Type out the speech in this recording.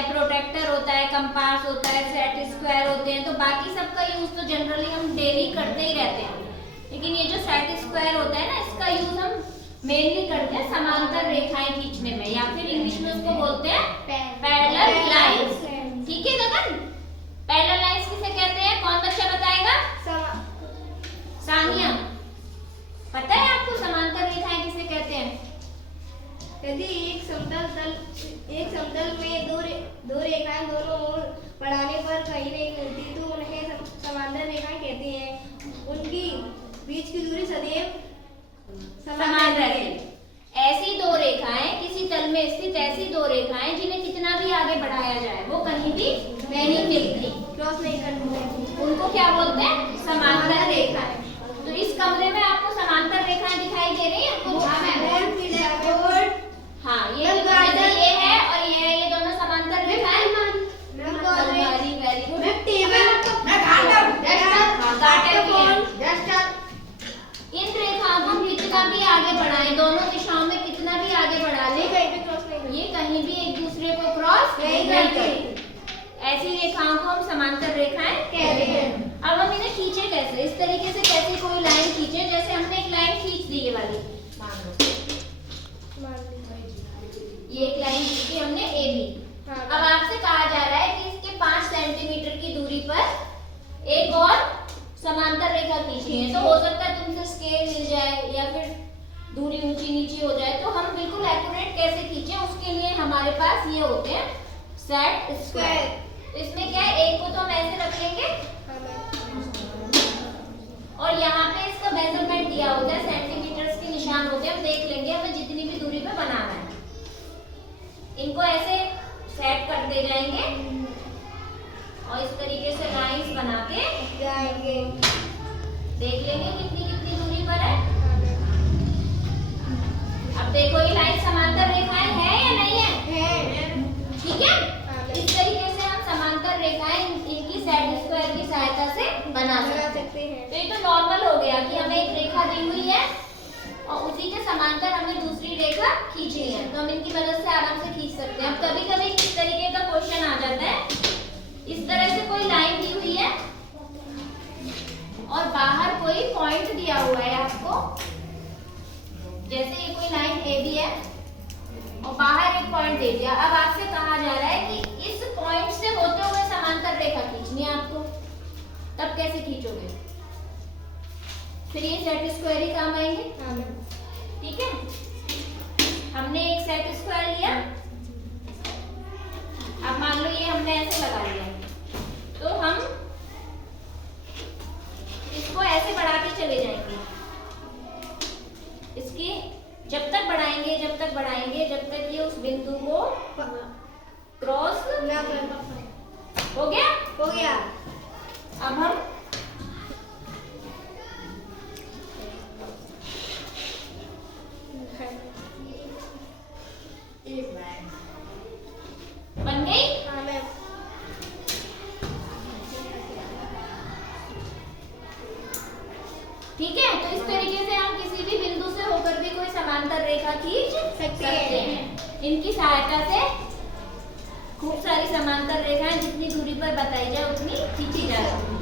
है, प्रोटेक्टर होता है, कंपास होता है, सेट स्क्वायर होते हैं। तो बाकी सबका यूज तो जनरली हम डेली करते ही रहते हैं, लेकिन ये जो सेट स्क्वायर होता है ना, इसका यूज हम मेनली करते हैं समांतर रेखाएं खींचने में, या फिर इंग्लिश में उसको बोलते हैं पैरेलल लाइंस। ठीक है गगन, पैरेलल लाइंस किसे कहते हैं? कौन बच्चा बताएगा? सानिया, पता है आपको समांतर रेखाएं किसे कहते हैं? यदि एक समतल में दो रेखाएं दोनों ओर बढ़ाने पर कहीं नहीं मिलती तो उन्हें समांतर रेखाएं कहते हैं। उनकी बीच की दूरी सदैव समान रहती है। ऐसी दो रेखाएं, किसी तल में स्थित ऐसी दो रेखाएं जिन्हें कितना भी आगे बढ़ाया जाए वो कहीं भी नहीं मिलती, क्रॉस नहीं करती, उनको क्या बोलते हैं? समांतर रेखाएं। तो इस कमरे में आपको समांतर रेखाएं दिखाई दे रही है? हाँ, ये है और ये है, ये दोनों समांतर रेखाएं। Very good. इन रेखाओं को कितना भी आगे बढ़ाएं, दोनों दिशाओं में कितना भी आगे बढ़ा ले, ये कहीं भी एक दूसरे को क्रॉस नहीं करती। ऐसी रेखाओं को हम समांतर रेखाएं कहते हैं। अब हम इन्हें खींचे कैसे? इस तरीके से कैसे कोई लाइन खींचे, जैसे हमने एक लाइन खींच दी ये वाली, ये एक लाइन खींची हमने ए बी। अब आपसे कहा जा रहा है कि इसके 5 सेंटीमीटर की दूरी पर एक और समांतर रेखा खींचनी है। तो हो सकता है तुमसे स्केल मिल जाए या फिर दूरी ऊंची नीची हो जाए, तो हम बिल्कुल एक्यूरेट कैसे खींचे, उसके लिए हमारे पास ये होते हैं सेट स्क्वायर। तो इसमें क्या है, एक को तो हम ऐसे रख लेंगे और यहाँ पे इसका मेजरमेंट दिया होता है, सेंटीमीटर्स के निशान होते हैं, हम देख लेंगे हमें जितनी भी दूरी पे बनाना है। इनको ऐसे सेट कर दे जाएंगे और इस तरीके से लाइंस बनाते जाएंगे, देख लेंगे कितनी कितनी दूरी पर है। अब देखो ये लाइन समांतर रेखाएं है या नहीं है? ठीक है, इस तरीके से हम समांतर रेखाएं इनकी सेट स्क्वायर की सहायता से बना सकते हैं। तो ये तो नॉर्मल हो गया कि हमें एक रेखा दी हुई है और उसी के समांतर हमें दूसरी रेखा खींचनी है, तो हम इनकी मदद से आराम से खींच सकते हैं। अब कभी कभी किस तरीके का क्वेश्चन आ जाता है, इस तरह से कोई लाइन दी हुई है और बाहर कोई पॉइंट दिया हुआ है आपको, जैसे ये कोई लाइन ए बी है और बाहर एक पॉइंट दे दिया। अब आपसे कहा जा रहा है कि इस पॉइंट से होते हुए समांतर रेखा खींचनी है आपको, तब कैसे खींचोगे? फिर ये सेट स्क्वायर ही काम आएंगे। ठीक है, हमने एक सेट स्क्वायर लिया, अब मान लो ये हमने ऐसे लगा लिया, तो हम इसको ऐसे बढ़ाते चले जाएंगे। इसकी जब तक बढ़ाएंगे जब तक ये उस बिंदु को क्रॉस हो गया। अब हम बन गई। ठीक है, तो इस तरीके से हम किसी भी बिंदु से होकर भी कोई समांतर रेखा खींच सकते हैं। इनकी सहायता से खूब सारी समांतर रेखाएं जितनी दूरी पर बताई जाए उतनी खींची जा सकती है।